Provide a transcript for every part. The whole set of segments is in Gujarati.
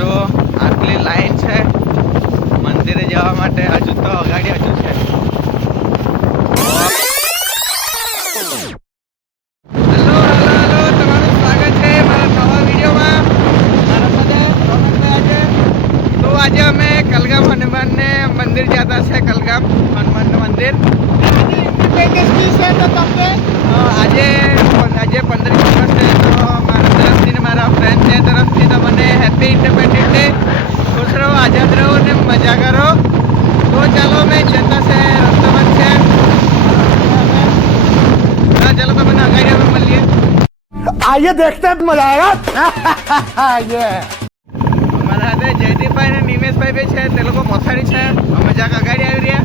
જો આટલી લાઈન છે મંદિરે જવા માટે. હજુ તો અગાડી હજુ છે. હેલો તમારું સ્વાગત છે મારા નવા વિડીયોમાં. આજે અમે કલગામ હનુમાનને મંદિર જતા છે. કલગામ હનુમાનનું મંદિર આજે 15 ઓગસ્ટ છે. તો મારા તરફથી ને મારા ફ્રેન્ડને તરફથી તમને હેપી ઇન્ડિપેન્ડન્સ ડે. ખુશ રહો, આઝાદ રહો ને મજા કરો. તો ચાલો અમે જતા છે, રસ્તો બંધ છે. હા ચાલો તમને અગાડી અમે મળીએ. आइए देखते हैं मजा आएगा ये અમારા હાથે જયદીપભાઈ ને નિમેશભાઈ બી છે. તે લોકો પછાડી છે. અમે જાક અગાડી આવી રહ્યા.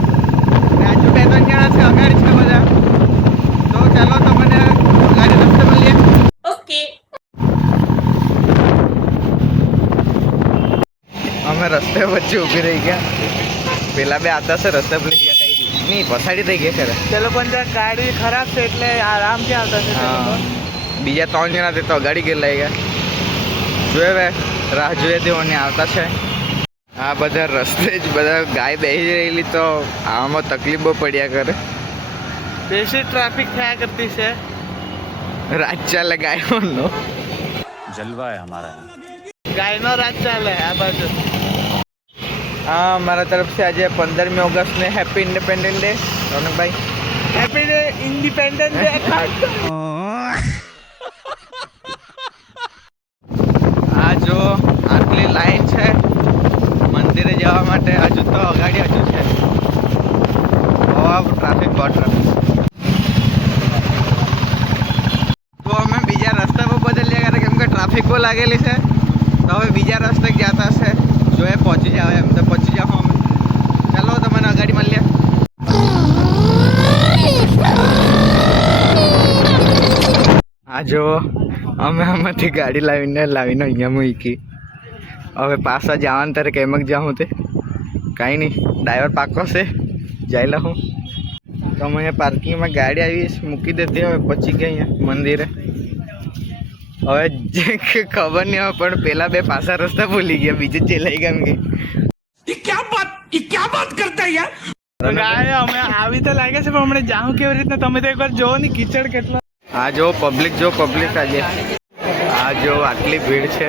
આજુ 2-3 જણા છે અગાડી છે બધા. તો ચાલો તમને અગાડી રસ્તે મળીએ. ઓકે. અમે રસ્તે વચ્ચે ઊભી રહી ગયા. પેલા બે આતા છે રસ્તે ભૂલી ગયા. કઈ નહીં પછાડી થઈ ગયા ખરે. તે લોકો ગાડી ખરાબ છે એટલે આરામથી આવતા છે તે લોકો. બીજા 3 જણા તે તો અગાડી ગયેલા ગયા. જોયે હવે રાહ જોઈએ તેઓને આવતા છે. આ બધા રસ્તે જ બધા ગાય બેસી રહેલી તો આમાં તકલીફો પડ્યા કરે. બેસી ટ્રાફિક થયા કરતી છે. રાત ચાલે ગાયોનો. जलवा है हमारा. ગાયનો રાત ચાલે આ બાજુ. હા મારા તરફથી આજે 15મી ઓગસ્ટ ને હેપી ઇન્ડિપેન્ડન્સ ડે. રોનકભાઈ હેપી ડે ઇન્ડિપેન્ડન્સ ડે. આ જો આટલી લાઈન છે મંદિરે જવા માટે. હજુ તો અગાડી હજુ છે. ટ્રાફિક બહુ ટ્રાફિક. તો અમે બીજા રસ્તા પર બદલ્યા કરે કેમ કે ટ્રાફિક બહુ લાગેલી છે. તો હવે બીજા રસ્તે જતા છે. જો એ પહોંચી જાવ એમ તો પહોંચી જાવ અમે. ચાલો તમને અગાડી મળીએ. આ જો અમે આમાંથી ગાડી લાવીને અહીંયા મૂકી. હવે પાછા જવાનું ત્યારે કેમ જાઉં તે કાંઈ નહીં. ડ્રાઈવર પાકો છે જઈ લઉં. તો અમે અહીંયા પાર્કિંગમાં ગાડી આવી મૂકી દેતી. હવે પહોંચી ગયા અહીંયા મંદિરે. હવે જે ખબર નહીં હવે પણ પેલા બે પાછા રસ્તા ભૂલી ગયા. બીજે ચેલાઈ ગયા એમ કે क्या बात करता है યાર. અમે આવી તો લાગે છે પણ હમણે જાઉં કેવી રીતના તમે તો એકવાર જોવો ને કીચડ કેટલો. આ જો પબ્લિક આજે. આ જો આટલી ભીડ છે.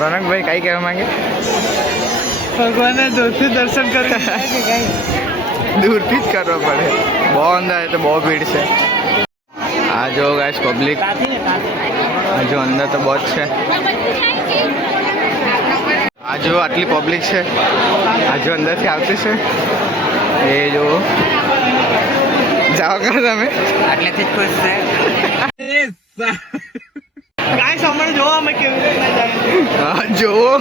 રોનકભાઈ કઈ કહેવા માંગે? ભગવાનને દૂરથી દર્શન કરી દૂરથી જ કરવા પડે. બહુ અંદર તો બહુ ભીડ છે. આ જો ગાઈસ પબ્લિક. આ જો અંદર તો બહુ જ છે. આ જો આટલી પબ્લિક છે. આ જો અંદરથી આવતી છે. એ જો જાઓ કરો તમે. આટલેથી જ ખુશ છે. ગાઈસ હમણાં જોવો અમે કેવી રીતના જાય. હા જોવો.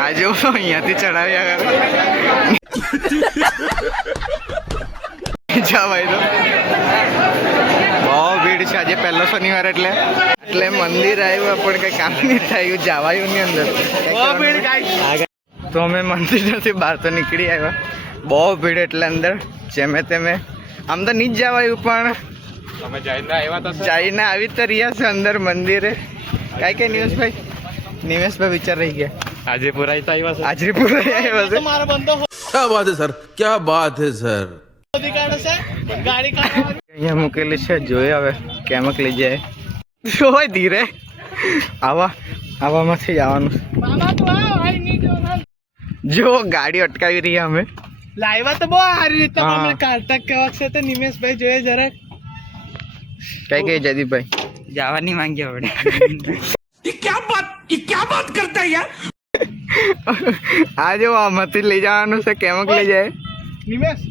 આ જો અહીંયાથી ચડાવ્યા કરે. જા ભાઈ તો બહુ ભીડ છે આજે. પહેલો શનિવાર એટલે મંદિર આવ્યું પણ કઈ કામ નહીં થયું. જવાયું નહીં અંદર. બહુ ભીડ ગાઈસ. તો અમે મંદિરથી બહાર તો નીકળી આવ્યા. બહુ ભીડ એટલે અંદર જેમે તેમે આમ તો નહીં જ જવાયું પણ તમે જઈને આવી તો રહ્યા છે અંદર મંદિરે. કઈ નિમેશભાઈ વિચાર રહી ગયા. આજે પુરાઈ તો આવ્યા હાજરી પૂરી આવ્યા છે. મારો બંધો क्या बात है सर, क्या बात है सर. કાઢે છે ગાડી કાઢવાની. અહીંયા મૂકેલી છે. જોઈએ હવે કેમક લઈ જાય. જોય ધીરે આવામાંથી જવાનું. મામા તું આ ભાઈ નહીં જો. જો ગાડી અટકાવી રહ્યા અમે. લાઈવા તો બહુ સારી રીતે અમને કાઢતા કેવા છે તો નિમેશભાઈ જોઈએ જરાક. કઈ જયદીપભાઈ જવાની માંગી આપણે. क्या बात करता है यार. આ જો આમાંથી લઈ જવાનું છે. કેમક લઈ જાય. નિમેશ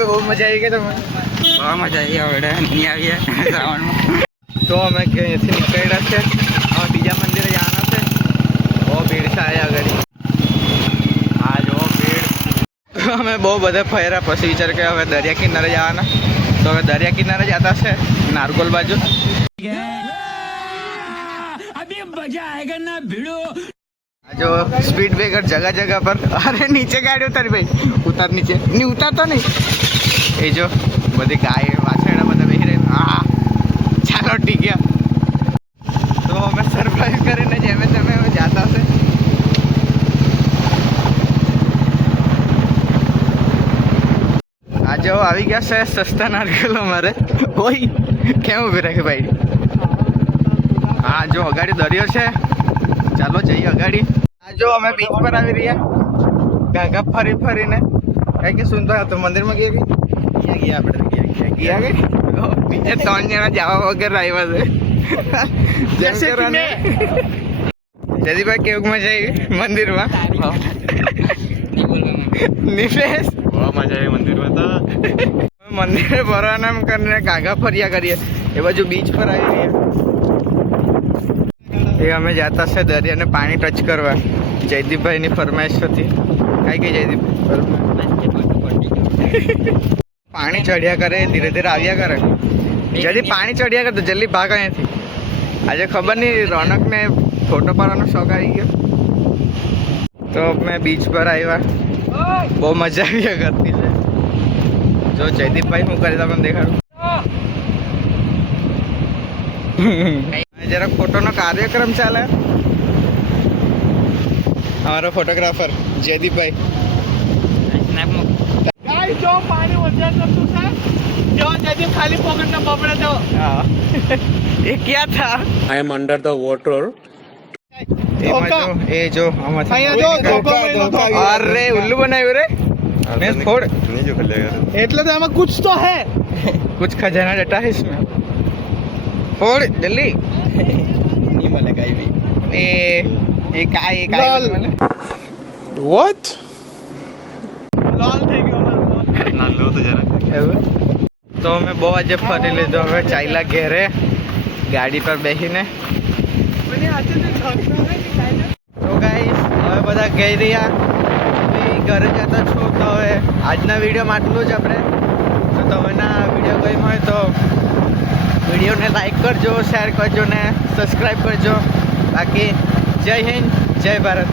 બહુ મજા આવી ગઈ તમે. બહુ મજા આવી આપણે નહીં આવીએ શ્રાવણમાં. તો અમે અહીંયાથી નીકળ્યા છે. હવે બીજા મંદિરે જવાના છે. બહુ ભીડ છે અહીંયા આગળ. હા જો ભીડ. અમે બહુ બધા ફર્યા પછી વિચાર કે હવે દરિયા કિનારે જવાના. તો હવે દરિયા કિનારે જતા છે નારગોલ બાજુ. जो स्पीड ब्रेकर जगह जगह पर. अरे नीचे गाड़ी उतारी भाई. उतार नीचे नहीं. उतार तो नहीं. એ જો બધી ગાય વાછરડા બધા બેસી રહી. હા ચાલો ઠીક છે. તો અમે સરપ્રાઈઝ કરીને જેમે તેમે અમે જાતા હશે. આજે આવી ગયા છે સસ્તા નારકેલો મારે. ઓય કેમ ઉભી રાખી ભાઈ? હા જો અગાડી દરિયો છે. ચાલો જઈએ અગાડી. આ જો અમે બીચ પર આવી રહ્યા. ગાગા ફરી ફરીને કઈ કે સુનતો હતો મંદિરમાં ગયા ક્યાં ગયા આપણે ગયા ગઈ બીજે 3 જણા જવા વગર આવ્યા છે. જેમ કરવાને જયદીપભાઈ કેવું મજા આવી મંદિરમાં? નિલેશ બહુ મજા આવી મંદિરમાં તો. મંદિરે ફરવાના એમ કરીને ગાગા ફર્યા કરીએ. એ બાજુ બીચ પર આવી રહ્યા. એ અમે જાતા છે દરિયાને પાણી ટચ કરવા. જયદીપભાઈની ફરમાઈશ હતી. કઈ કઈ જયદીપ પાણી ચડ્યા કરે ધીરે ધીરે આવ્યા કરે. જલ્દી પાણી ચડ્યા કરે તો જલ્દી ભાગ અહીંયાથી. આજે ખબર નહીં રોનકને ફોટો પાડવાનો શોખ આવી ગયો તો મેં બીચ પર આવ્યા. બહુ મજા આવી કરતી છે. જો જયદીપભાઈ શું કરે તમને દેખાડું. જરાક ફોટોનો કાર્યક્રમ ચાલે. અમારો ફોટોગ્રાફર જયદીપભાઈ. ગાઈસ જો પાણી વધારે કરતું છે જો જયદીપ ખાલી પકડને બબડે તો હા એ ક્યાં થા? I am under the water. એમાં જો એ જો આમાંથી અહીંયા જો ધોકો મળ્યો ધોકો. અરે ઉલ્લુ બનાવ્યું રે. મેં ફોડ नहीं जो कर लेगा. એટલે તો એમાં કુછ તો હે. कुछ खजाना डटा है इसमें. फोड़ जल्दी. नहीं मले कहीं भी. ये काय लाल. मले. What? લાલ થઈ ગયો અમારો. ना लो तो जरा. એવું? તો અમે બહુ આજે ફરી લીધો. હવે ચાલ્યા ઘેરે ગાડી પર બેસીને. મને આજે તો ઝાકડા હે કે કાઈ તો ગાઈસ હવે બધા ગઈ રહ્યા. ઘરે જતા છો તો હવે આજના વિડીયોમાં આટલું જ આપણે. તો તમને આ વિડીયો ગમ્યો હોય તો વિડીયોને લાઈક કરજો, શેર કરજો ને સબસ્ક્રાઈબ કરજો. બાકી જય હિન્દ, જય ભારત.